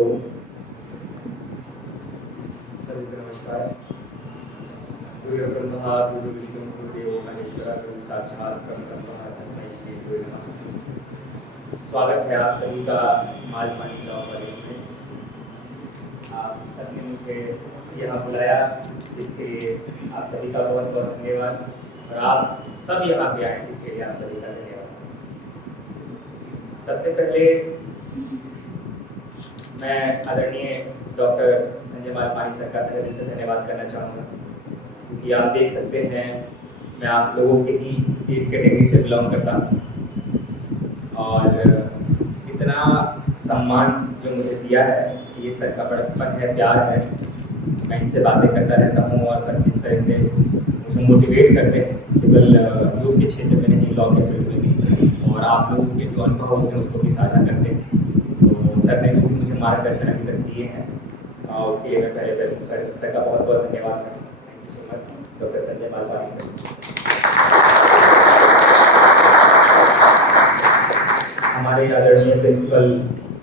तो सभी को नमस्कार। गुरु ब्रह्मा गुरु विष्णु गुरुदेवो महेश्वरा गुरु साक्षात परब्रह्म तस्मै श्री गुरुवे नमः। स्वागत है आप सभी का मालपानी लॉ कॉलेज में। आप सबने मुझे यहाँ बुलाया, इसके लिए आप सभी का बहुत बहुत धन्यवाद। और आप सब यहाँ पे आए, इसके लिए आप सभी का धन्यवाद। सबसे पहले मैं आदरणीय डॉक्टर संजय मालपानी सर का तहे दिल से धन्यवाद करना चाहूँगा, क्योंकि आप देख सकते हैं मैं आप लोगों के ही एज कैटेगरी से बिलोंग करता हूँ और इतना सम्मान जो मुझे दिया है ये सर का बड़प्पन है, प्यार है। मैं इनसे बातें करता रहता हूँ और सर जिस तरह से मुझे मोटिवेट करते हैं, केवल योग के क्षेत्र में नहीं, लॉ के फील्ड में भी, और आप लोगों के जो अनुभव होते हैं उसको भी साझा करते हैं। तो सर ने जो भी मुझे मार्गदर्शन अभी तक दिए हैं उसके लिए मैं पहले सर का बहुत बहुत धन्यवाद करता हूँ। Thank you so much doctor Sanjay Malpani sir. हमारे आदरणीय प्रिंसिपल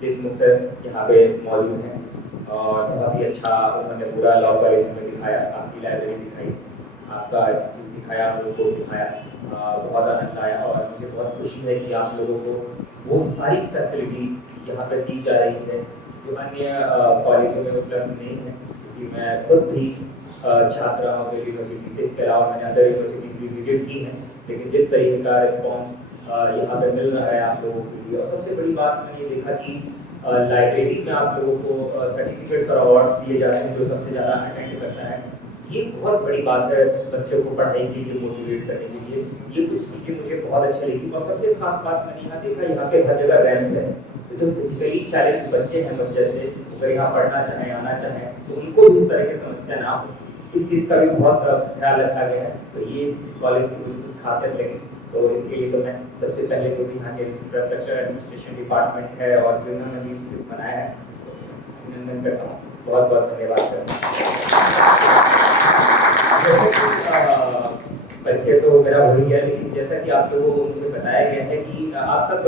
देशमुख सर यहाँ पे मौजूद हैं और बहुत ही अच्छा उन्होंने पूरा लॉ कॉलेज में दिखाया, आपकी लाइब्रेरी दिखाई, आपका इंस्टीट्यूट दिखाया, हम लोग को दिखाया, बहुत आनंद आया। और मुझे बहुत खुशी है कि आप लोगों को वो सारी फैसिलिटी यहाँ पर दी जा रही है जो अन्य कॉलेजों में उपलब्ध नहीं है। क्योंकि मैं खुद भी छात्र रहा हूँ यूनिवर्सिटी से, इसके अलावा मैंने अदर यूनिवर्सिटीज भी विजिट की हैं, लेकिन जिस तरीके का रिस्पॉन्स यहाँ पर मिल रहा है आप लोगों के लिए, और सबसे बड़ी बात मैंने ये देखा कि लाइब्रेरी में आप लोगों को सर्टिफिकेट और अवार्ड दिए जाते हैं जो सबसे ज़्यादा अटेंड करता है। ये बहुत बड़ी बात है बच्चों को पढ़ाई के लिए मोटिवेट करने के लिए। ये कुछ चीज़ें मुझे बहुत अच्छी लगी। और सबसे खास बात मैंने यहाँ देखा, यहाँ पे हर जगह रैंप है। तो जो फिजिकली चैलेंज बच्चे हैं मुझ जैसे, अगर यहाँ पढ़ना चाहें, आना चाहें, तो उनको भी इस तरह की समस्या ना हो, इस चीज़ का भी बहुत ख्याल रखा गया है। तो ये इस कॉलेज की मुझे कुछ खासियत लगी। तो इसके लिए तो मैं सबसे पहले जो भी यहाँ के इंफ्रास्ट्रक्चर एडमिनिस्ट्रेशन डिपार्टमेंट है और जो उन्होंने भी स्क्रिप्ट बनाया है उसको अभिनंदन करता हूँ, बहुत बहुत धन्यवाद करता हूँ। बच्चे तो मेरा वही है, लेकिन जैसा कि आप लोगों को मुझे बताया गया है कि आप सब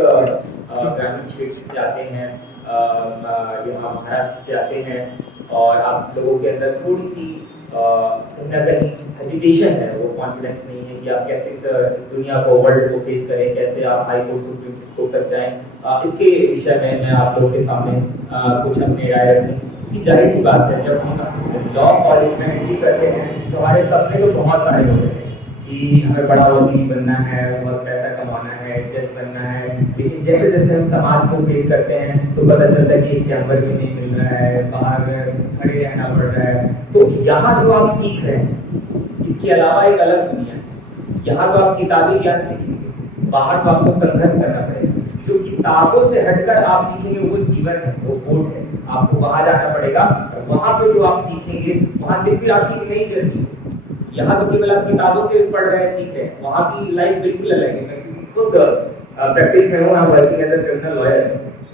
ग्रामीण क्षेत्र से आते हैं, यहाँ महाराष्ट्र से आते हैं, और आप लोगों के अंदर थोड़ी सी कहीं ना कहीं हेजिटेशन है, वो कॉन्फिडेंस नहीं है कि आप कैसे इस दुनिया को, वर्ल्ड को फेस करें, कैसे आप हाई कोर्ट सुप्रीम कोर्ट तक जाएं। इसके विषय में मैं आप लोगों के सामने कुछ अपने राय रखूँ कि जाहिर सी बात है, जब हम लॉ कॉलेज में एंट्री करते हैं तो हमारे सपने तो बहुत सारे होते हैं कि हमें बड़ा वकील बनना है, बहुत पैसा कमाना है, जज बनना है। लेकिन जैसे जैसे हम समाज को फेस करते हैं तो पता चलता है कि एक चैम्बर भी नहीं मिल रहा है, बाहर खड़े रहना पड़ रहा है। तो यहाँ जो आप सीख रहे हैं इसके अलावा एक अलग दुनिया है। यहाँ तो आप किताबी ज्ञान सीखेंगे, बाहर तो आपको संघर्ष करना पड़ेगा। जो किताबों से हटकर आप सीखेंगे वो जीवन है, वो कोर्ट है, आपको वहां जाना पड़ेगा। और वहां पे जो आप सीखेंगे वहां से फिर आपकी नई जर्नी। यहाँ तो केवल आप किताबों से पढ़ रहे हैं, सीख रहे हैं, वहाँ की लाइफ बिल्कुल अलग है। मैं खुद प्रैक्टिस में हूँ, I am working as a criminal lawyer,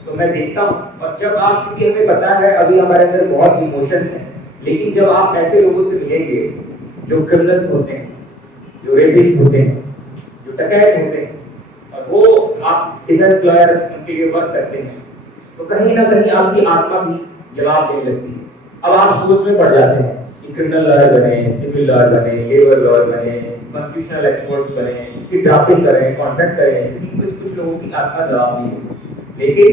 तो मैं देखता हूँ। और जब आप, क्योंकि हमें पता है अभी हमारे अंदर बहुत इमोशंस हैं, लेकिन जब आप ऐसे लोगों से मिलेंगे जो क्रिमिनल्स होते हैं, जो रेपिस्ट होते हैं, जो डकैत होते हैं, और वो आप डिफेंस लॉयर उनके लिए वर्क करते हैं, तो कहीं ना कहीं आपकी आत्मा भी जवाब देने लगती है। अब आप सोच में पड़ जाते हैं कि क्रिमिनल लॉयर बने, सिविल लॉयर बने, लेबर लॉयर बने, कॉन्स्टिट्यूशनल एक्सपर्ट्स बने, कि ड्राफ्टिंग करें, कॉन्ट्रैक्ट करें, क्योंकि कुछ लोगों की आत्मा जवाब नहीं है। लेकिन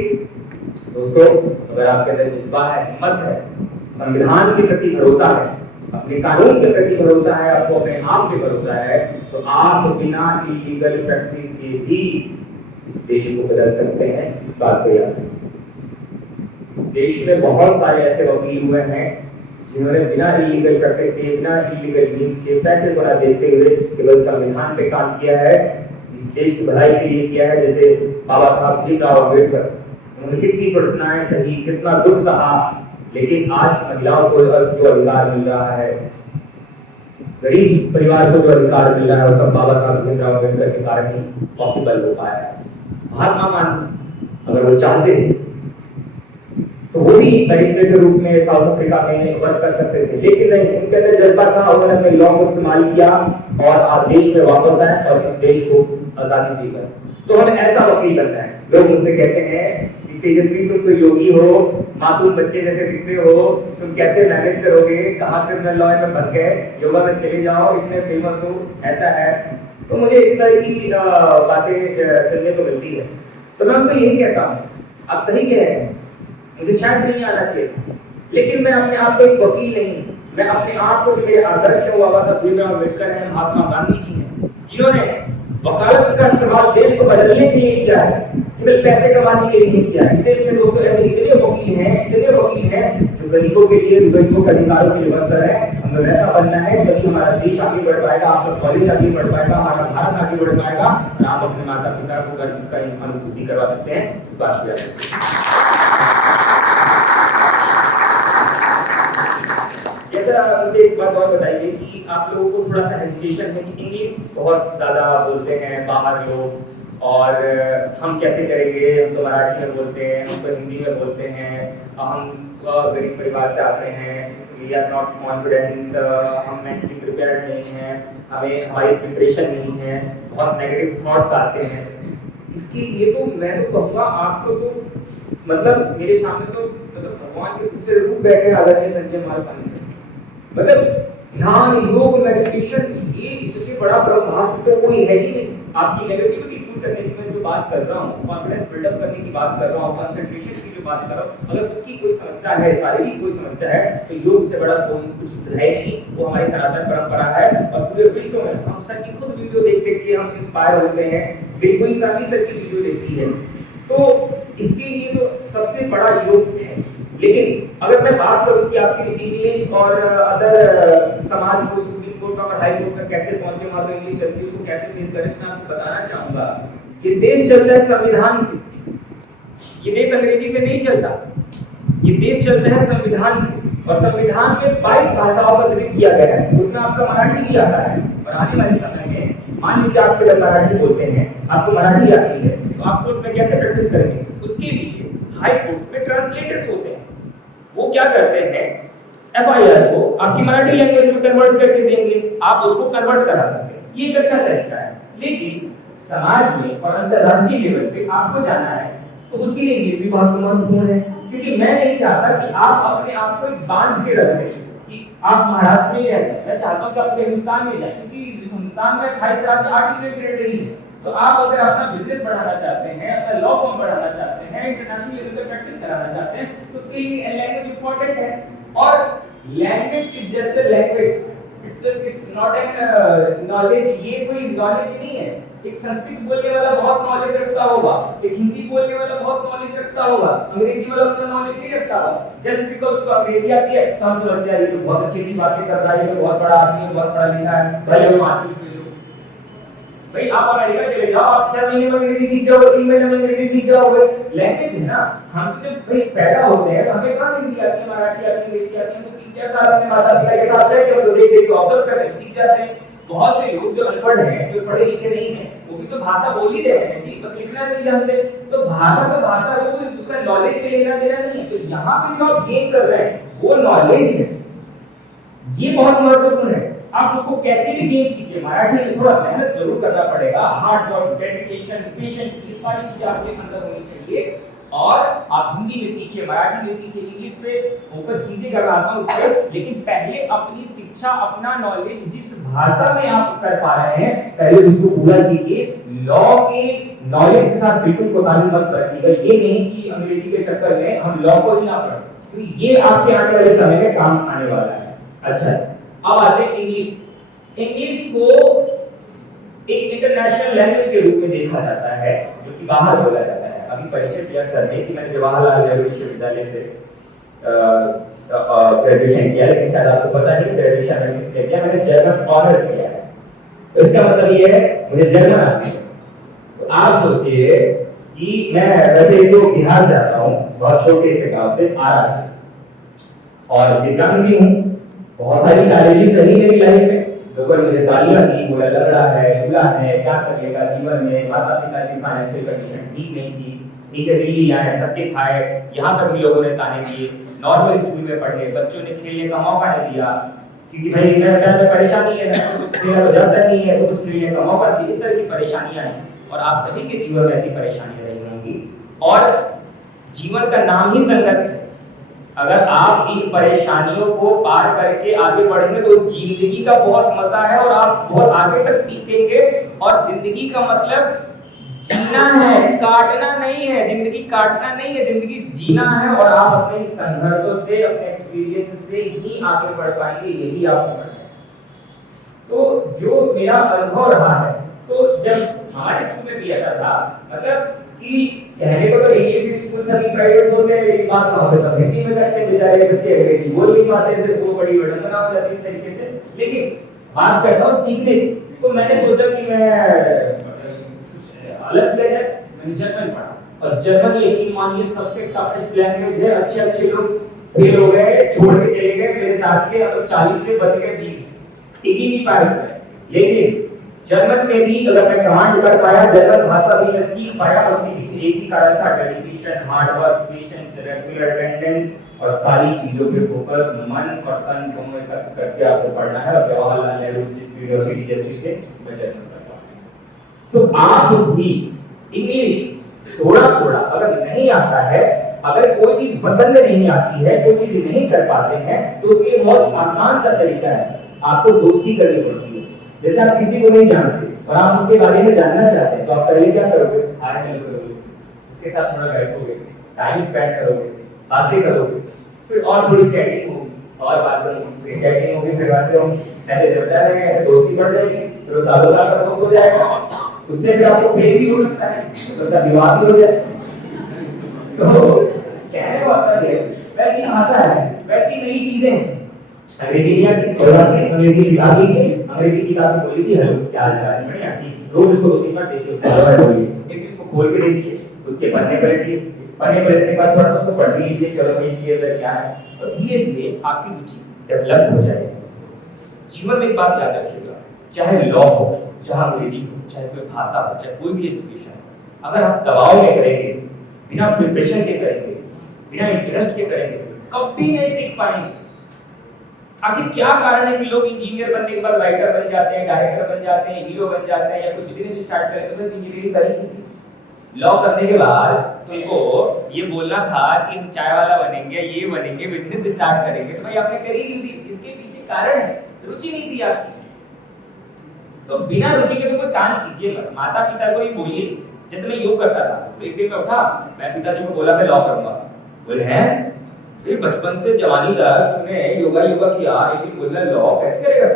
दोस्तों, अगर आपके अंदर जज्बा है, हिम्मत है, संविधान के प्रति भरोसा है, अपने कानून के प्रति भरोसा है, आपको अपने आप पे भरोसा है, तो आप बिना इलीगल प्रैक्टिस के भी इस देश को बदल सकते हैं। इस बात को याद रखें। इस देश में बहुत सारे ऐसे वकील हुए हैं जिन्होंने बिना इलीगल प्रैक्टिस के, बिना इलीगल मींस के, पैसे बना देते हुए केवल संविधान पे काम किया है, इस देश की भलाई के लिए किया है। जैसे बाबा साहब भीमराव अम्बेडकर, उन्होंने कितनी कठिनाई सही, कितना दुख सहा, लेकिन आज महिलाओं को जो अधिकार मिल रहा है, गरीब परिवार को जो अधिकार मिल रहा है, वो सब बाबा साहब भीमराव अम्बेडकर के कारण ही पॉसिबल हो पाया है। महात्मा गांधी अगर वो चाहते थे तो वो भी बैरिस्टर के रूप में साउथ अफ्रीका में वर्क कर सकते थे, लेकिन नहीं, उनके अंदर जज्बा था, उन्होंने अपने लॉ को इस्तेमाल किया और आप देश में वापस आए और इस देश को आजादी दी गई। तो हमें ऐसा वकील बनना है। लोग मुझसे कहते हैं कि तेजस्वी तुम तो योगी हो, मासूम बच्चे जैसे दिखते हो, तुम कैसे मैनेज करोगे, कहाँ क्रिमिनल लॉ में फंस गए, योगा में चले जाओ, इतने फेमस हो, ऐसा है। तो मुझे इस तरह की बातें सुनने को मिलती है। तो मैं उनको यही कहता हूँ, आप सही कह रहे हैं, मुझे शायद नहीं आना चाहिए, लेकिन मैं अपने आप को एक वकील नहीं हूँ। मैं अपने आप को, जो मेरे आदर्श है वो बाबा साहब भीमराव अम्बेडकर हैं, महात्मा गांधी जी हैं, जिन्होंने वकालत का इस्तेमाल देश को बदलने के लिए किया है, केवल पैसे कमाने के लिए नहीं किया है। देश में दोस्तों ऐसे इतने वकील हैं जो गरीबों के लिए, गरीबों के अधिकारों के लिए वर्क कर रहे हैं। हमें वैसा बनना है, तभी हमारा देश आगे बढ़ पाएगा, आपका कॉलेज आगे बढ़ पाएगा, हमारा भारत आगे बढ़ पाएगा, और आप अपने माता पिता को गर्व का अनुभूति करवा सकते हैं। इस बात को जैसा मुझे एक बात और बताइए कि आप लोगों को थोड़ा सा हेजिटेशन है कि इंग्लिश बहुत ज़्यादा बोलते हैं बाहर लोग, और हम कैसे करेंगे, हम तो मराठी में बोलते हैं, हम तो हिंदी में बोलते हैं, हम गरीब परिवार से आते हैं, वी आर नॉट कॉन्फिडेंस, हम मेंटली प्रिपेयर्ड नहीं हैं, हमें हमारी प्रिपरेशन नहीं है, बहुत नेगेटिव थॉट्स आते हैं। इसके लिए तो मैं तो कहूँगा आपको तो मतलब मेरे सामने तो मतलब भगवान के दूसरे रूप बैठे आदरणीय संजय मालपानी से, मतलब ध्यान, योग, मेडिटेशन, ये इससे बड़ा ब्रह्मास्त्र तो कोई है ही नहीं। आपकी नेगेटिविटी दूर करने की मैं जो बात कर रहा हूँ, कॉन्फिडेंस बिल्डअप करने की बात कर रहा हूँ, कंसंट्रेशन की जो बात कर रहा हूँ, अगर उसकी कोई समस्या है, शारीरिक कोई समस्या है, तो योग से बड़ा कोई कुछ है नहीं। वो हमारी सनातन परंपरा है, और पूरे विश्व में हम सर की खुद वीडियो देख देख के हम इंस्पायर होते हैं। बिल्कुल फैमिली सर की वीडियो देखती है, तो इसके लिए तो सबसे बड़ा योग है। लेकिन अगर मैं बात करूं कि आपके इंग्लिश और अदर समाज को सुप्रीम कोर्ट और हाई कोर्ट तक कैसे पहुंचे, वहां तो इंग्लिश चलती है, उसको कैसे फेस करें, मैं आपको बताना चाहूंगा। ये देश चलता है संविधान से, ये देश अंग्रेजी से नहीं चलता, ये देश चलता है संविधान से, और संविधान में 22 भाषाओं का जिक्र किया गया है, उसमें आपका मराठी भी आता है। और आने वाले समय में मान लीजिए आपके लोग मराठी बोलते हैं, आपको मराठी आती है, तो आप कोर्ट में कैसे प्रैक्टिस करेंगे? उसके लिए हाई कोर्ट में ट्रांसलेटर्स होते हैं, वो क्या करते हैं, एफआईआर को आपकी मराठी लैंग्वेज में कन्वर्ट करके देंगे, आप उसको कन्वर्ट करा सकते हैं। ये एक अच्छा तरीका है। लेकिन समाज में और अंतरराष्ट्रीय लेवल पे आपको जाना है, तो उसके लिए इंग्लिश भी बहुत महत्वपूर्ण है, क्योंकि मैं नहीं चाहता कि आप अपने आप को बांध के रख दें कि आप महाराष्ट्र में रह जाए। मैं चाहता हूं कि आप हिंदुस्तान में जाए, क्योंकि हिंदुस्तान में 28 राज्य 8 यूनियन टेरिटरी है। तो आप अगर अपना बिजनेस बढ़ाना चाहते हैं, अपना लॉ फॉर्म बढ़ाना चाहते हैं, इंटरनेशनल लेवल पे प्रैक्टिस कराना चाहते हैं, तो उसके लिए लैंग्वेज इंपॉर्टेंट है। और language is just a language, it's not an knowledge. ये कोई नॉलेज नहीं है। एक संस्कृत बोलने वाला बहुत नॉलेज रखता होगा, एक हिंदी बोलने वाला बहुत नॉलेज रखता होगा, अंग्रेजी वाला उतना नॉलेज नहीं रखता होगा। जस्ट बिकॉज़ उसको अंग्रेजी आती है तो हम समझते हैं ये तो बहुत अच्छी बातें कर रहा है, ये तो बहुत बड़ा आदमी है, बहुत पढ़ा लिखा है, भाई वो 5वीं फेल हो। भाई आप अमेरिका चले जाओ, आप 6 महीने में अंग्रेजी सीख जाओगे, 3 महीने में अंग्रेजी सीख जाओगे। लैंग्वेज है ना, हम तो जब भाई पैदा होते हैं तो हमें कहाँ हिंदी आती है, मराठी आती है, अंग्रेजी आती है, तो 3-4 साल अपने माता पिता के साथ रह के हम तो देख देख के ऑब्जर्व करते हैं, सीख जाते हैं। बहुत से लोग जो अनपढ़ हैं, जो पढ़े लिखे नहीं हैं, वो भी तो भाषा बोल ही रहे हैं कि बस लिखना नहीं जानते। तो भाषा तो भाषा है, कोई उसका नॉलेज से लेना देना नहीं है। तो यहाँ पे जो आप गेन कर रहे हैं वो नॉलेज है, ये बहुत महत्वपूर्ण है। आप उसको कैसे भी गेन कीजिए, मराठी में थोड़ा मेहनत जरूर करना पड़ेगा, हार्ड वर्क, डेडिकेशन, पेशेंस, ये सारी चीजें आपके अंदर होनी चाहिए। और आप हिंदी में सीखिए, मराठी में सीखिए, इंग्लिश पे फोकस कीजिएगा उससे, लेकिन पहले अपनी शिक्षा, अपना नॉलेज जिस भाषा में आप कर पा रहे हैं, पहले उसको पूरा कीजिए। लॉ के नॉलेज के साथ बिल्कुल कोताही मत बरतिएगा। ये नहीं कि अंग्रेजी के चक्कर में हम लॉ को ही ना पढ़ें, तो ये आपके आने वाले समय में काम आने वाला है। अच्छा, अब आते हैं इंग्लिश। इंग्लिश को एक इंटरनेशनल लैंग्वेज के रूप में देखा जाता है, जो कि बाहर बोला जाता है। अभी परिचय दिया सर ने कि मैंने जवाहरलाल नेहरू विश्वविद्यालय से ग्रेजुएशन किया, लेकिन शायद आपको पता नहीं ग्रेजुएशन में किसने किया, मैंने जर्मन ऑनर्स किया है। तो इसका मतलब ये है मुझे जर्मन आती है। तो आप सोचिए कि मैं वैसे तो बिहार से आता हूँ, बहुत छोटे से गांव से, आरा से, और दिव्यांग भी हूँ। बहुत सारी चैलेंजेस रही मेरी लाइफ में, लोगों ने मुझे गालियां दी, बोला लंगड़ा है, लूला है, क्या करेगा जीवन में, माता पिता की फाइनेंशियल कंडीशन ठीक नहीं थी, ठीक है दिल्ली आए, धक्के खाए, यहाँ पर भी लोगों ने ताने दिए, नॉर्मल स्कूल में पढ़े, बच्चों ने खेलने का मौका नहीं दिया, क्योंकि भाई मेरे में परेशानी है ना, कुछ खेलना तो जाता नहीं है, तो कुछ खेलने का मौका दी। इस तरह की परेशानियां हैं, और आप सभी के जीवन में ऐसी परेशानियां रही होंगी। और जीवन का नाम ही संघर्ष है। अगर आप इन परेशानियों को पार करके आगे बढ़ेंगे तो जिंदगी का बहुत मजा है और आप बहुत आगे तक टिकेंगे। और जिंदगी का मतलब जीना है, काटना नहीं है। जिंदगी काटना नहीं है, जिंदगी जीना है। और आप अपने संघर्षों से, अपने एक्सपीरियंस से ही आगे बढ़ पाएंगे, यही आपको करना है। तो जो मेरा अनुभव रहा है, तो जब हमारे स्कूल में भी ऐसा था, मतलब कि कहने को तो इंग्लिश स्कूल सभी प्राइवेट होते हैं, लेकिन बात वहां पे सब हिंदी में करते हैं। बेचारे बच्चे अंग्रेजी बोल नहीं पाते थे, वो बड़ी विडंबना हो जाती है तरीके से। लेकिन बात करता हूँ सीखने, तो मैंने सोचा कि मैं अलग ले जाए, मैंने जर्मन पढ़ा। और जर्मन यकीन मानिए सबसे टफेस्ट लैंग्वेज है। अच्छे लोग फेल हो गए, छोड़ के चले गए मेरे साथ के, और 40 में बच गए 20, टिक ही नहीं पाए इसमें। लेकिन जर्मन में भी अगर मैं कमांड कर पाया, जर्मन भाषा भी मैं सीख पाया, उसके पीछे एक ही कारण था, dedication, hard work, patience, regular attendance और सारी चीजों पे फोकस। मन और तन दोनों एकत्र करके आपको पढ़ना है। और जवाहरलाल नेहरू यूनिवर्सिटी जैसी से मैं जर्मन पढ़ता हूं। तो आप भी इंग्लिश थोड़ा थोड़ा अगर नहीं आता है, अगर कोई चीज पसंद नहीं आती है, कोई चीज नहीं कर पाते हैं, तो उसके लिए बहुत आसान सा तरीका है, आपको दोस्ती करनी पड़ती है। जैसे आप किसी को नहीं जानते और आप उसके बारे में जानना चाहते हैं, तो आप पहले क्या करोगे? हाय हेलो करोगे, उसके साथ थोड़ा बैठोगे, टाइम स्पेंड करोगे, बातें करोगे, फिर और थोड़ी चैटिंग होगी और बात करोगे, फिर चैटिंग होगी, फिर बातें होंगी, ऐसे चलता रहेगा, ऐसे दोस्ती बढ़ जाएगी, फिर वो सालों साल का दोस्त हो जाएगा। उससे फिर आपको प्रेम भी हो सकता है, उसका विवाह भी हो जाए। तो कहने का मतलब है, वैसी भाषा है, वैसी नई चीजें हैं। अंग्रेजी की किताब बोली थी, हेलो क्या हाल चाल है, बढ़िया, रोज उसको 2-3 बार देखिए, एक दिन उसको खोल के देखिए, उसके पन्ने पलटिए, पन्ने पलटने के बाद थोड़ा सा उसको पढ़ लीजिए, चलो भाई इसके अंदर क्या है, और धीरे धीरे आपकी रुचि डेवलप हो जाएगी। जीवन में एक बात याद रखिएगा, चाहे लॉ हो, चाहे अंग्रेजी हो, चाहे कोई भाषा हो, चाहे कोई भी एजुकेशन हो, अगर आप दबाव में करेंगे, बिना प्रिपरेशन के करेंगे, बिना इंटरेस्ट के करेंगे, कभी नहीं सीख पाएंगे। आखिर क्या कारण है कि लोग इंजीनियर बनने के बाद राइटर बन जाते हैं, डायरेक्टर बन जाते हैं, हीरो बन जाते हैं, या कुछ बिजनेस स्टार्ट करें? तो इंजीनियरिंग करी थी, लॉ करने के बाद तुमको ये बोलना था कि हम चाय वाला बनेंगे, ये बनेंगे, बिजनेस स्टार्ट करेंगे, तो भाई आपने करी नहीं थी। इसके पीछे कारण है, रुचि नहीं थी आपकी। तो बिना रुचि के तो कोई काम कीजिए मत। माता पिता को ही बोलिए, जैसे मैं योग करता था, तो एक दिन मैं उठा, मैं पिताजी को बोला मैं लॉ करूंगा। बोले हैं ये बचपन से जवानी तक तूने योगा किया, एक दिन बोल रहा लॉ कैसे करेगा?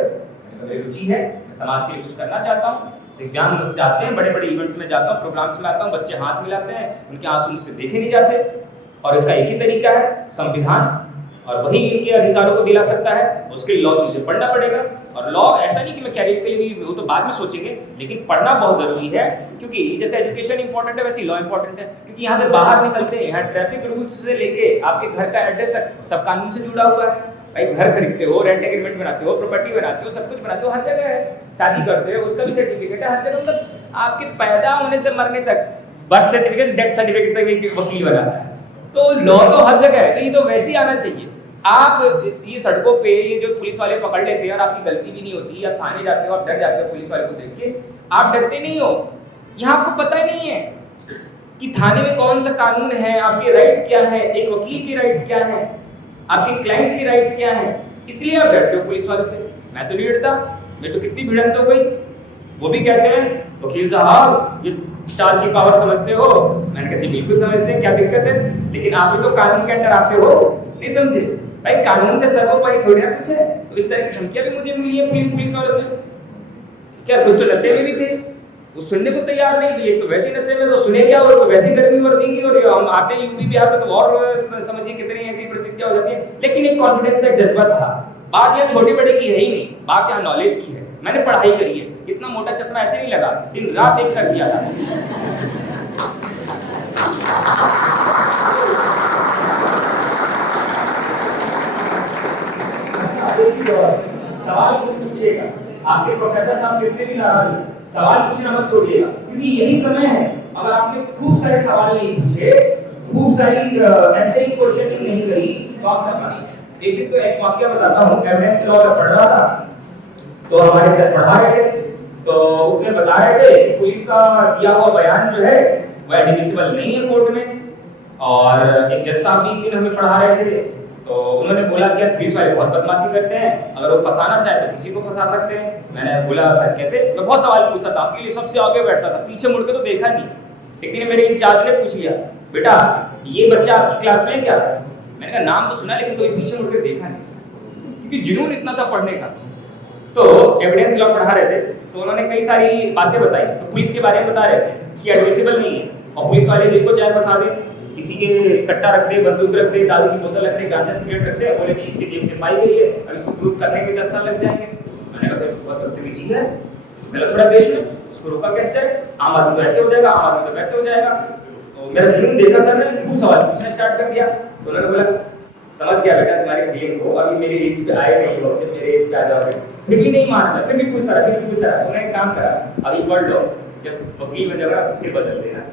मेरी रुचि है, मैं समाज के लिए कुछ करना चाहता हूँ। दिव्यांग मुझसे आते हैं, बड़े बड़े इवेंट्स में जाता हूँ, प्रोग्राम्स में आता हूँ, बच्चे हाथ मिलाते हैं, उनके आंसू मुझसे देखे नहीं जाते, और इसका एक ही तरीका है, संविधान, और वही इनके अधिकारों को दिला सकता है। उसके लिए लॉ तो मुझे पढ़ना पड़ेगा। और लॉ ऐसा नहीं कि मैं कैरियर के लिए भी, वो तो बाद में सोचेंगे, लेकिन पढ़ना बहुत जरूरी है, क्योंकि जैसे एजुकेशन इंपॉर्टेंट है वैसे लॉ इंपॉर्टेंट है। क्योंकि यहाँ से बाहर निकलते हैं, यहाँ ट्रैफिक रूल्स से लेके आपके घर का एड्रेस तक सब कानून से जुड़ा हुआ है। भाई घर खरीदते हो, रेंट एग्रीमेंट बनाते हो, प्रॉपर्टी बनाते हो, सब कुछ बनाते हो, हर जगह है। शादी करते हो, उसका भी सर्टिफिकेट है, हर जगह। मतलब आपके पैदा होने से मरने तक, बर्थ सर्टिफिकेट, डेथ सर्टिफिकेट तक वकील बनाता है। तो लॉ तो हर जगह है, तो ये तो वैसे ही आना चाहिए। आप ये सड़कों पे ये जो पुलिस वाले पकड़ लेते हैं और आपकी गलती भी नहीं होती, आप थाने जाते हो, आप डर जाते हो पुलिस वाले को देख के, आप डरते नहीं हो। यहाँ आपको पता ही नहीं है कि थाने में कौन सा कानून है, आपके राइट्स क्या है, एक वकील की राइट्स क्या है, आपके क्लाइंट्स की राइट्स क्या है, इसलिए आप डरते हो पुलिस वालों से। मैं तो नहीं डरता, मैं तो कितनी भिड़ंत हो गई। वो भी कहते हैं वकील साहब ये स्टार की पावर समझते हो? मैंने कहा जी बिल्कुल समझते हैं, क्या दिक्कत है, लेकिन आप भी तो कानून के अंदर आते हो, नहीं समझे? भाई कानून से सर्वोपरि थोड़ी ना कुछ है। तो इस तरह की धमकियां भी मुझे मिली है पुलिस वालों से। क्या कुछ तो नशे में भी थे, वो सुनने को तैयार नहीं थे, तो वैसे नशे में तो सुने क्या, और वैसी गर्मी वर्दी की, और हम आते हैं यूपी बिहार से तो और समझिए कितनी ऐसी परिस्थितियां हो जाती है। लेकिन एक कॉन्फिडेंस का जज्बा था। बात यहाँ छोटे बड़े की है ही नहीं, बात यहाँ नॉलेज की है। मैंने पढ़ाई करी है, इतना मोटा चश्मा ऐसे नहीं लगा, दिन रात एक कर दिया था। सवाल पूछिएगा, आपके प्रोफेसर साहब कितने भी नाराज हो, सवाल पूछना मत छोड़िएगा, क्योंकि यही समय है। अगर आपने खूब सारे सवाल नहीं पूछे, खूब सारी आंसरिंग क्वेश्चनिंग नहीं करी, तो आप कर पाएंगे। एक दिन तो एक वाकया बताता हूँ, एविडेंस लॉ में पढ़ रहा था, तो हमारे सर पढ़ा रहे थे, तो उसमें बता रहे थे कि पुलिस का दिया हुआ बयान जो है वो एडमिसिबल नहीं है कोर्ट में। और एक जज साहब भी एक दिन हमें पढ़ा रहे थे, तो उन्होंने बोला कि यार पुलिस वाले बहुत बदमाशी करते हैं, अगर वो फंसाना चाहे तो किसी को फंसा सकते हैं। मैंने बोला सर कैसे? मैं बहुत सवाल पूछा था, आपके लिए सबसे आगे बैठता था, पीछे मुड़ के तो देखा नहीं। एक दिन मेरे इंचार्ज ने पूछ लिया, बेटा ये बच्चा आपकी क्लास में है क्या? मैंने कहा नाम तो सुना लेकिन कभी पीछे मुड़ के देखा नहीं, क्योंकि जुनून इतना था पढ़ने का। तो एविडेंस लॉ पढ़ा रहे थे, तो उन्होंने कई सारी बातें बताई, तो पुलिस के बारे में बता रहे थे कि एडमिसिबल नहीं है, और पुलिस वाले जिसको चाहे फंसा दे, किसी के कट्टा रख दे, बंदूक रख दे, दारू की बोतल रख दे, गांजा सिगरेट रख दे, बोले कि इसकी जेब से पाई गई है, अब इसको प्रूफ करने के 10 साल लग जाएंगे। मैंने कहा सर बहुत बदतमीजी है, गलत थोड़ा देश में, इसको रोका कैसे जाए? आम आदमी तो ऐसे हो जाएगा, आम आदमी तो वैसे हो जाएगा। तो मेरा जुनून देखा सर ने, खूब सवाल पूछना स्टार्ट कर दिया। तो उन्होंने बोला समझ गया बेटा तुम्हारी फीलिंग को, अभी मेरे एज पे आए नहीं हो, जब मेरे एज पे आ जाओगे फिर भी नहीं मानना, फिर भी पूछता रहा। तो मैंने काम करा, अभी पढ़ लो, जब वकील बन जाएगा फिर बदल देना।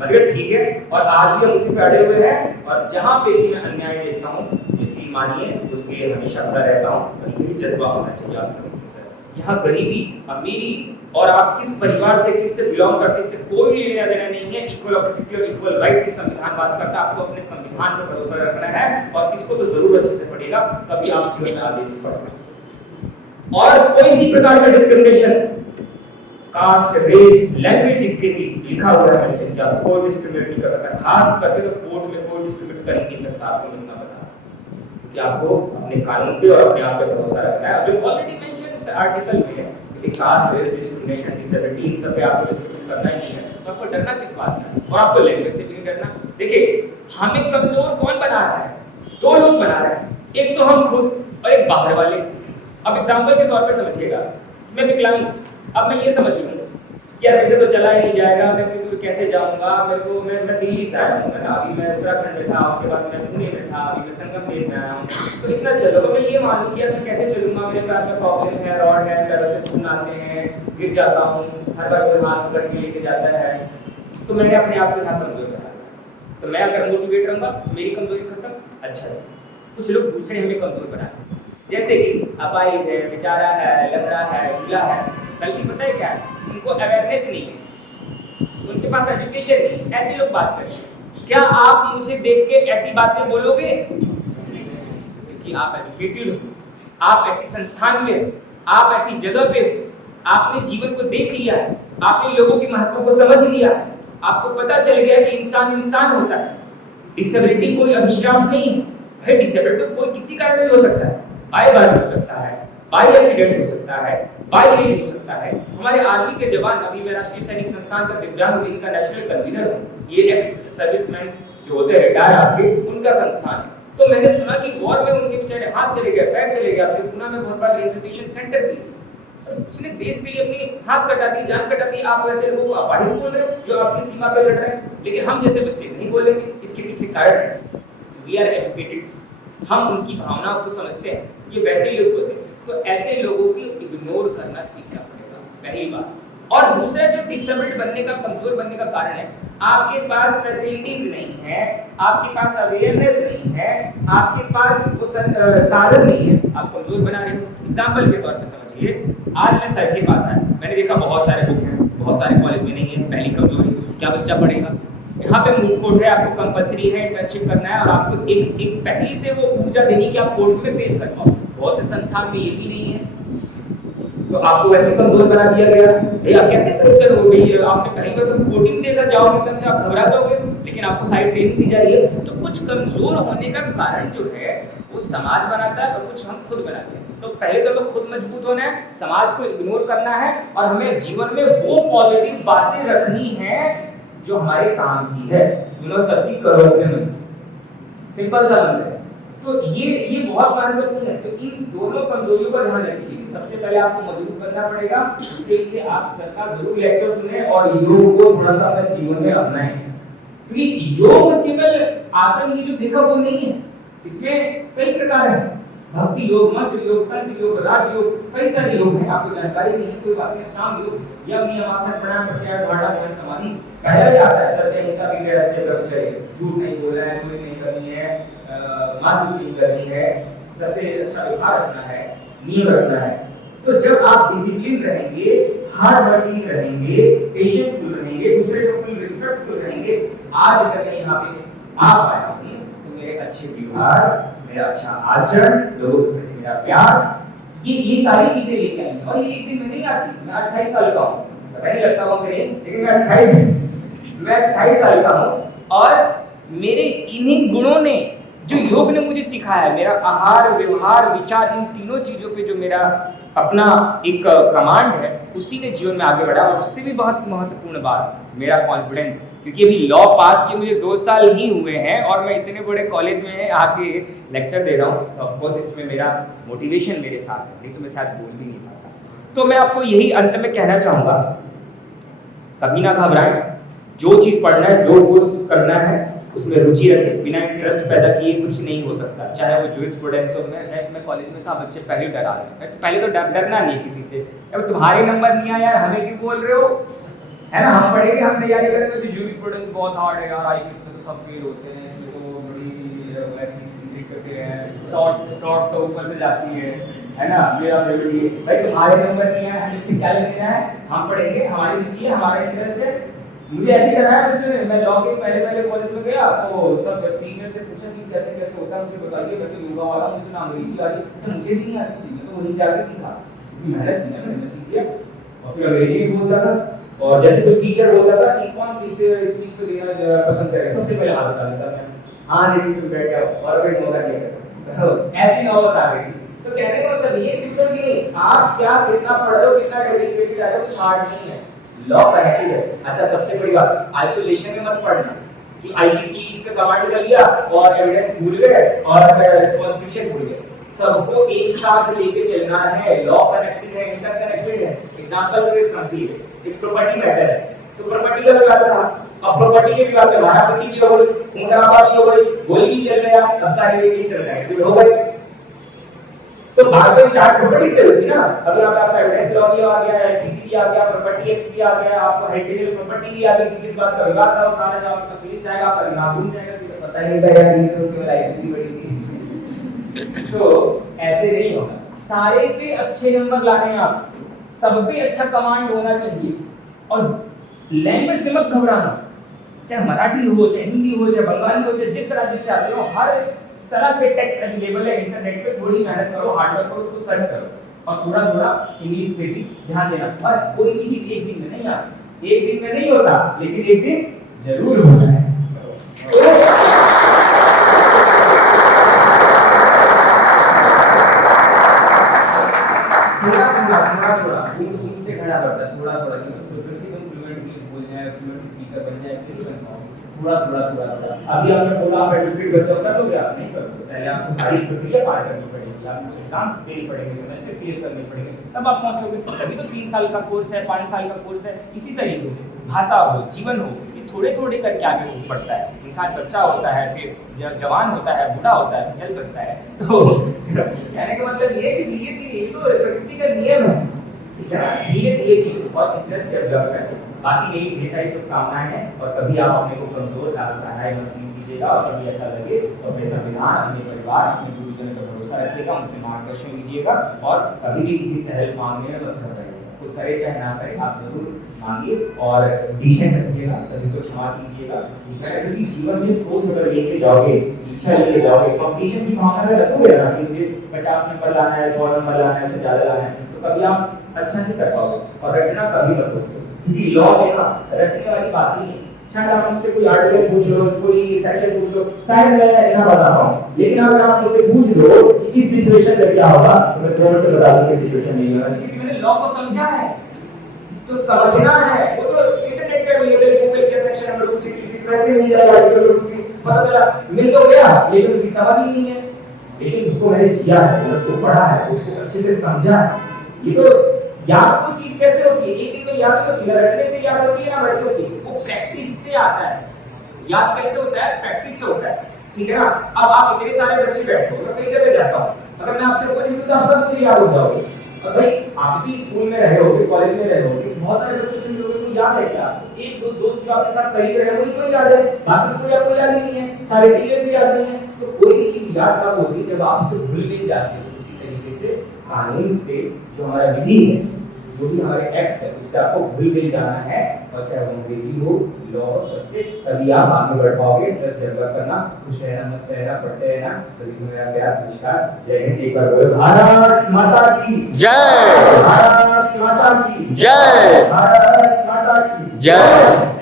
मतलब ठीक है, और आज भी हम उसी पे अड़े हुए हैं, और जहाँ पे भी मैं अन्याय देखता हूँ यकीन मानिए उसके लिए हमेशा खड़ा रहता हूँ, और यही जज्बा होना चाहिए आप सभी को। यहाँ गरीबी अमीरी और आप किस परिवार से किससे बिलोंग करते हैं इससे कोई लेना देना नहीं है। इक्वल अपॉर्चुनिटी और इक्वल राइट की संविधान बात करता है, आपको अपने संविधान पर भरोसा रखना है, और इसको तो जरूर अच्छे से पढ़ेगा, तभी आप जीवन में आगे बढ़ पाएंगे। और कोई सी प्रकार का डिस्क्रिमिनेशन, कास्ट, रेस, लैंग्वेज के भी लिखा हुआ है मेंशन किया, कोई डिस्क्रिमिनेट नहीं कर सकता, खास करके तो कोर्ट में कोई डिस्क्रिमिनेट कर ही नहीं सकता। आपको इतना बता कि आपको अपने कानून पे और अपने आप पे भरोसा रखना है, जो ऑलरेडी मेंशन आर्टिकल में है कि कास्ट, रेस, डिस्क्रिमिनेशन, डिसेबिलिटी, इन सब पे आपको डिस्क्रिमिनेट करना ही नहीं है, तो आपको डरना किस बात का? और आपको लैंग्वेज से भी नहीं डरना। देखिए हमें कमजोर कौन बना रहा है? दो लोग बना रहे हैं, एक तो हम खुद और एक बाहर वाले। अब एग्जांपल के तौर पे समझिएगा, मैं विकलांग, अब मैं ये समझ लूँ कि यार वैसे तो चला ही नहीं जाएगा, मैं दूर कैसे जाऊंगा, मेरे को मैं दिल्ली से आया हूँ ना, अभी मैं उत्तराखंड में था, उसके बाद मैं पुणे में था, अभी मैं संगमनेर में आया हूँ, तो इतना चलो तो मैं ये मान लूँ कि यार मैं कैसे चलूंगा, मेरे पैर में प्रॉब्लम है, रॉड है, पैरों से खून आते हैं, गिर जाता हूँ, हर बार कोई हाथ पकड़ के लेके जाता है, तो मैंने अपने आप को यहाँ कमजोर बनाया। तो मैं अगर मोटिवेट रहूंगा तो मेरी कमजोरी खत्म। अच्छा, कुछ लोग दूसरे हमें कमजोर बनाते, जैसे कि अपाहिज है, बेचारा है, लंगड़ा है, ढीला है। गलती पता है क्या है? उनको अवेयरनेस नहीं है, उनके पास एजुकेशन नहीं है, ऐसे लोग बात करते हैं। क्या आप मुझे देख के ऐसी बातें बोलोगे? क्योंकि आप एजुकेटेड हो, आप ऐसी संस्थान में हो, आप ऐसी जगह पे हो, आपने जीवन को देख लिया है, आपने लोगों के महत्व को समझ लिया है, आपको पता चल गया कि इंसान इंसान होता है, डिसेबिलिटी कोई अभिशाप नहीं है। भाई डिसेबिलिटी तो कोई किसी कारण भी हो सकता है, बाय बर्थ हो सकता है, बाय एक्सीडेंट हो सकता है, बाय एज हो सकता है। हमारे आर्मी के जवान, अभी मैं राष्ट्रीय सैनिक संस्थान का दिव्यांग विंग का नेशनल कन्वीनर हूँ, ये एक्स सर्विसमैन जो होते हैं रिटायर आपके, उनका संस्थान है। तो मैंने सुना कि वॉर में उनके बेचारे हाथ चले गए, पैर चले गए। आपके पुणे में बहुत बड़ा रिहेबिलिटेशन सेंटर भी है, उसने देश के लिए अपनी हाथ कटा दी, जान कटा दी। आप वैसे लोगों को अपाहिज बोल रहे हो जो आपकी सीमा पे लड़ रहे हैं, लेकिन हम जैसे बच्चे नहीं बोलेंगे। इसके पीछे कारण है, वी आर एजुकेटेड, हम उनकी भावनाओं को समझते हैं, ये वैसे ही लोग होते हैं। तो ऐसे लोगों को इग्नोर करना सीखना पड़ेगा, पहली बात। और दूसरा जो डिसेबल्ड बनने का, कमजोर बनने का कारण है, आपके पास फैसिलिटीज नहीं है, आपके पास अवेयरनेस नहीं है, आपके पास वो साधन नहीं है, आप कमजोर बना रहे हो। एग्जाम्पल के तौर पे समझिए, आज मैं सर के पास आया, मैंने देखा बहुत सारे बुक हैं, बहुत सारे कॉलेज में नहीं है। पहली कमजोरी, क्या बच्चा पढ़ेगा? यहाँ पे मूड कोर्ट है, आपको कंपलसरी है, इंटर्नशिप करना है, और आपको एक पहली से वो ऊर्जा देनी कि आप कोर्ट में फेस कर पाओ। बहुत से संस्थान में ये भी नहीं है, तो आपको वैसे कमजोर बना दिया गया। भाई आप कैसे फेस करोगे? आपने पहली बार तो कोडिंग देकर जाओगे, एकदम से आप घबरा जाओगे, लेकिन आपको सारी ट्रेनिंग दी जा रही है। तो कुछ कमजोर होने का कारण जो है वो समाज बनाता है, और कुछ हम खुद बनाते हैं। तो पहले तो हमें खुद मजबूत होना है, समाज को इग्नोर करना है, और हमें जीवन में वो पॉजिटिव बातें रखनी है जो हमारे काम की है। सुनो सबकी करो अपने मन, सिंपल सा मंत्र है। तो ये बहुत महत्वपूर्ण है। तो इन दोनों कमजोरियों का ध्यान रखिए। सबसे पहले आपको मजबूत बनना पड़ेगा, उसके लिए आप सरकार जरूर लेक्चर सुने और योग को थोड़ा सा अपने जीवन में अपनाएं। क्योंकि योग केवल आसन ही जो देखा वो नहीं है, इसमें कई प्रकार हैं। भक्ति योग, मंत्र योग, तंत्र योग, राज योग, कई सारे योग हैं। आपको जानकारी नहीं है कोई बात नहीं। अष्टांग योग, यम, नियम, आसन, प्राणायाम, प्रत्याहार, धारणा, ध्यान, समाधि पहले ही आता है। सत्य, अहिंसा, विनय, ब्रह्मचर्य, झूठ नहीं बोलना है, चोरी नहीं करनी है, मारपीट नहीं करनी है, सबसे अच्छा व्यवहार रखना है, नियम रखना है। तो जब आप डिसिप्लिन रहेंगे, हार्ड वर्किंग रहेंगे, पेशेंसफुल रहेंगे, दूसरे को फुल रिस्पेक्टफुल रहेंगे। आज अगर मैं यहाँ पे आ पाया हूँ तो मेरे अच्छे व्यवहार, मेरा अच्छा आचरण, लोगों के प्रति मेरा प्यार, ये सारी चीजें लेके आई। और ये एक दिन में नहीं आती। मैं 28 साल का हूँ, पता नहीं लगता हूँ लेकिन मैं 28 साल का हूँ और मेरे इन्हीं गुणों ने, जो योग ने मुझे सिखाया, मेरा आहार, व्यवहार, विचार, इन तीनों चीजों पे जो मेरा अपना एक कमांड है, उसी ने जीवन में आगे बढ़ा। और उससे भी बहुत महत्वपूर्ण बात, मेरा कॉन्फिडेंस, क्योंकि अभी लॉ पास किए मुझे 2 साल ही हुए हैं और मैं इतने बड़े कॉलेज में आके लेक्चर दे रहा हूँ, तो ऑफकोर्स इसमें मेरा मोटिवेशन मेरे साथ है, नहीं तो मैं शायद बोल भी नहीं पाता। तो मैं आपको यही अंत में कहना चाहूँगा, कभी ना घबराएं, जो चीज़ पढ़ना है, जो कोर्स करना है, उसमें रुचि रखें। बिना इंटरेस्ट पैदा किए कुछ नहीं हो सकता, चाहे वो जूरिस्प्रूडेंस हो। मैं कॉलेज में था, बच्चे पहले डरा रहे, पहले तो डरना नहीं किसी से। अब तुम्हारे नंबर नहीं आया, हमें क्यों बोल रहे हो, है ना, हम पढ़ेंगे, हम तैयारी करेंगे। तो जूरिस्प्रूडेंस बहुत हार्ड है यार, आईपीएस में तो सब फेल होते हैं, इसमें तो बड़ी ऐसी दिक्कतें हैं, टॉप तो ऊपर से जाती है ना। मेरा फेवरेट भाई, तुम्हारे नंबर नहीं आया, हमें इससे क्या लेना है, हम पढ़ेंगे, हमारी रुचि है, हमारा इंटरेस्ट है। मुझे ऐसे कराया बच्चों ने। मैं लॉ के पहले कॉलेज में गया तो सब सीनियर से पूछा कि कैसे कैसे होता है, मुझे बताइए। मैं तो योगा वाला, मुझे तो अंग्रेजी आ रही, तो मुझे भी नहीं आती थी, मैं तो वहीं जाके सीखा, मेहनत की है, मैंने सीख लिया। और फिर अंग्रेजी भी बोलता था, और जैसे कुछ टीचर बोलता था कि कौन इसे स्पीच पे देना पसंद करेगा, सबसे पहले हाथ उठा लेता मैं, हाँ नहीं तो बैठ जाओ, और कोई मौका दिया। ऐसी नौबत आ गई। तो कहने का मतलब ये फ्यूचर की नहीं, आप क्या कितना पढ़ रहे हो, कितना डेडिकेटेड है, कुछ हार्ड नहीं है, लॉ कनेक्टेड है। अच्छा, सबसे बड़ी बात, आइसोलेशन में मत पढ़ना कि आईपीसी का कमांड कर लिया और एविडेंस भूल गए और कॉन्स्टिट्यूशन भूल गए। सबको एक साथ लेके चलना है, लॉ कनेक्टेड है, इंटरकनेक्टेड है। एग्जांपल को समझिए, एक प्रॉपर्टी मैटर है, तो प्रॉपर्टी का विवाद था, अब प्रॉपर्टी के विवाद में हमारा प्रॉपर्टी की हो गई, खून खराबा भी हो गई, गोली भी चल रहा है, अब सारे इंटरकनेक्टेड हो गए। तो बात तो स्टार्ट प्रॉपर्टी से होती ना। अभी आपका एविडेंस लॉ भी आ गया है, टीसीपी आ गया, प्रॉपर्टी एक्ट भी आ गया, आपको हेरिटेज प्रॉपर्टी भी आ गई, किस बात का विवाद था, वो सारा जब आपका केस जाएगा, आपका दिमाग घूम जाएगा, तो पता ही नहीं था यार ये तो केवल आईपीसी बड़ी थी। तो ऐसे नहीं होगा, सारे पे अच्छे नंबर लाने हैं आप, सब पे अच्छा कमांड होना चाहिए। और लैंग्वेज से मत घबराना, चाहे मराठी हो, चाहे हिंदी हो, चाहे बंगाली हो, चाहे जिस राज्य से आते हो, हर तरह के टेक्स्ट अवेलेबल है इंटरनेट पे। थोड़ी मेहनत करो, हार्डवर्क करो, उसको सर्च करो और थोड़ा थोड़ा इंग्लिश पे भी ध्यान देना। और कोई भी चीज एक दिन में नहीं आती, एक दिन में नहीं होता, लेकिन एक दिन जरूर होता है। थोड़ा थोड़ा बूंद से खड़ा करता है, थोड़ा थोड़ा फ्लुएंट बोल जाए, फ्लुएंट स्पीकर बन जाए, इससे भी बनता है थोड़ा थोड़ा। अभी आपने बोला आप एडमिट करते हो, कर लोगे आप? नहीं कर दो, पहले आपको सारी प्रक्रिया पार करनी पड़ेगी, आपको एग्जाम देने पड़ेंगे, सेमेस्टर क्लियर करने पड़ेंगे, तब आप पहुंचोगे। तभी तो 3 साल का कोर्स है, 5 साल का कोर्स है। इसी तरीके से भाषा हो, जीवन हो, ये थोड़े थोड़े करके आगे बढ़ता है। इंसान बच्चा होता है, फिर जवान होता है, बूढ़ा होता है, फिर चल बसता है। तो कहने का मतलब ये कि धीरे धीरे, ये तो प्रकृति का नियम है, धीरे धीरे चीज और इंटरेस्ट डेवलप है। बाकी मेरी ढेर सारी शुभकामनाएं हैं, और कभी आप अपने को कमजोर असहाय मत कीजिएगा, और कभी ऐसा लगे तो अपने संविधान, अपने परिवार, अपने गुरुजनों पर भरोसा रखिएगा, उनसे मार्गदर्शन लीजिएगा, और कभी भी किसी से हेल्प मांगने में मत घबराइएगा। कोई करे चाहे ना करे, आप जरूर मांगिए और डिसीजन रखिएगा, सभी को क्षमा कीजिएगा। क्योंकि जीवन में खोज अगर लेके जाओगे, इच्छा लेके जाओगे, कंपटीशन की भावना में रखोगे ना कि मुझे 50 नंबर लाना है, 100 नंबर लाना है, उससे ज्यादा लाना है, तो कभी आप अच्छा नहीं कर पाओगे। और रटना कभी मत करो, क्योंकि लॉ में ना रटने वाली बात नहीं है। शायद आप मुझसे कोई आर्टिकल पूछ लो, कोई सेक्शन पूछ लो, शायद मैं ना बता पाऊं, लेकिन अगर आप मुझसे पूछ लो कि इस सिचुएशन में क्या होगा, तो मैं तुरंत बता दूं कि सिचुएशन नहीं होगा, क्योंकि मैंने लॉ को समझा है। तो समझना है, वो तो इंटरनेट पे अवेलेबल है, गूगल के सेक्शन नंबर 266 वैसे मिल जाएगा, आर्टिकल 266 पता चला, मिल तो गया, लेकिन उसकी समझ ही नहीं है। लेकिन उसको मैंने किया है, उसको पढ़ा है, उसको अच्छे से समझा है। ये तो याद कोई चीज कैसे होती है, एक दिन में याद नहीं होती, ना रटने से याद होती है, ना वैसे होती है, वो प्रैक्टिस से आता है। याद कैसे होता है? प्रैक्टिस से होता है, ठीक है ना। अब आप इतने सारे बच्चे बैठे हो, मैं कई जगह जाता हूँ, अगर मैं आपसे कुछ भी तो आप सब मुझे याद हो जाओगे। अब भाई आप भी स्कूल में रहे होगे, कॉलेज में रहे होगे, बहुत सारे बच्चों से मिलोगे, तो याद है क्या? एक दो दोस्त जो आपके साथ करीब रहे वही तो याद है, बाकी कोई आपको याद ही नहीं है, सारे टीचर भी याद नहीं है। तो कोई भी चीज याद कब होती है? जब आप उसे भूल भी जाते हो। उसी तरीके से कानून से जो हमारा विधि है, जो भी हमारे एक्ट है, उससे आपको भूल भी जाना है, और चाहे वो अंग्रेजी हो, लो सबसे, तभी आप आगे बढ़ पाओगे। ट्रस्ट डेवलप करना, खुश रहना, मस्त रहना, पढ़ते रहना। सभी को मेरा प्यार नमस्कार, जय हिंद। एक बार बोलो भारत माता की जय। भारत माता की जय। भारत माता की जय।